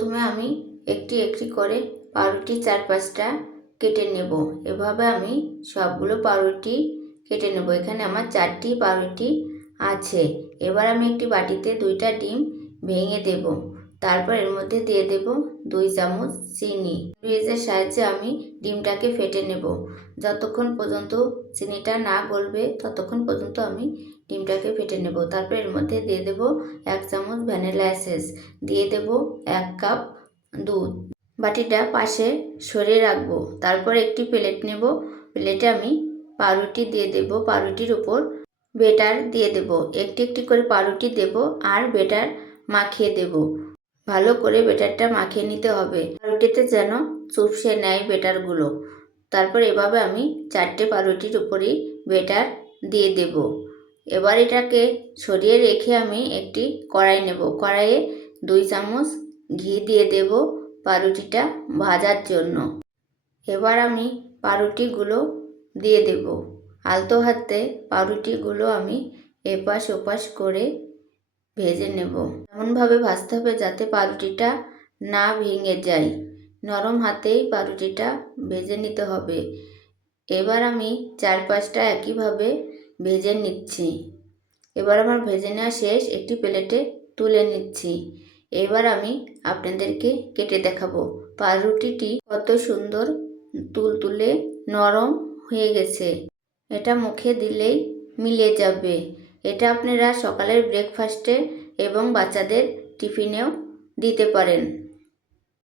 প্রথমে আমি একটি একটি করে পাউরুটি 4-5টা কেটে নেব। এভাবে আমি সবগুলো পাউরুটি কেটে নেব। এখানে আমার 4টি পাউরুটি আছে। এবার আমি একটি বাটিতে 2টা ডিম ভেঙে দেব। তারপর এর মধ্যে দিয়ে দেব 2 চামচ চিনি। ফ্রিজের সাহায্যে আমি ডিমটাকে ফেটে নেব। যতক্ষণ পর্যন্ত চিনিটা না গলবে ততক্ষণ পর্যন্ত আমি ডিমটাকে ফেটে নেব। তারপর এর মধ্যে দিয়ে দেব 1 চামচ ভ্যানিলা এসেন্স, দিয়ে দেব 1 কাপ দুধ। বাটিটা পাশে সরিয়ে রাখবো। তারপর একটি প্লেট নেব। প্লেটে আমি পাউরুটি দিয়ে দেব। পাউরুটির উপর বেটার দিয়ে দেব। একটি একটি করে পাউরুটি দেব আর বেটার মাখিয়ে দেব। ভালো করে বেটারটা মাখিয়ে নিতে হবে, পাউরুটিতে যেন চুপসে নেয় বেটারগুলো। তারপর এভাবে আমি 4টে পাউরুটির উপরেই বেটার দিয়ে দেব। এবার এটাকে সরিয়ে রেখে আমি একটি কড়াই নেব। কড়াইয়ে 2 চামচ ঘি দিয়ে দেব পাউরুটিটা ভাজার জন্য। এবার আমি পাউরুটিগুলো দিয়ে দেব। আলতো হাতে পাউরুটিগুলো আমি এপাশ ওপাশ করে ভেজে নেব। এমনভাবে ভাজতে হবে যাতে পাউরুটিটা না ভেঙে যায়। নরম হাতেই পাউরুটিটা ভেজে নিতে হবে। এবার আমি 4-5টা একইভাবে ভেজে নিচ্ছি। এবার আমার ভেজে নেওয়া শেষ। একটি প্লেটে তুলে নিচ্ছি। এবার আমি আপনাদেরকে কেটে দেখাবো পাউরুটিটি কত সুন্দর তুলতুলে নরম হয়ে গেছে। এটা মুখে দিলেই মিলে যাবে। এটা আপনারা সকালের ব্রেকফাস্টে এবং বাচ্চাদের টিফিনেও দিতে পারেন।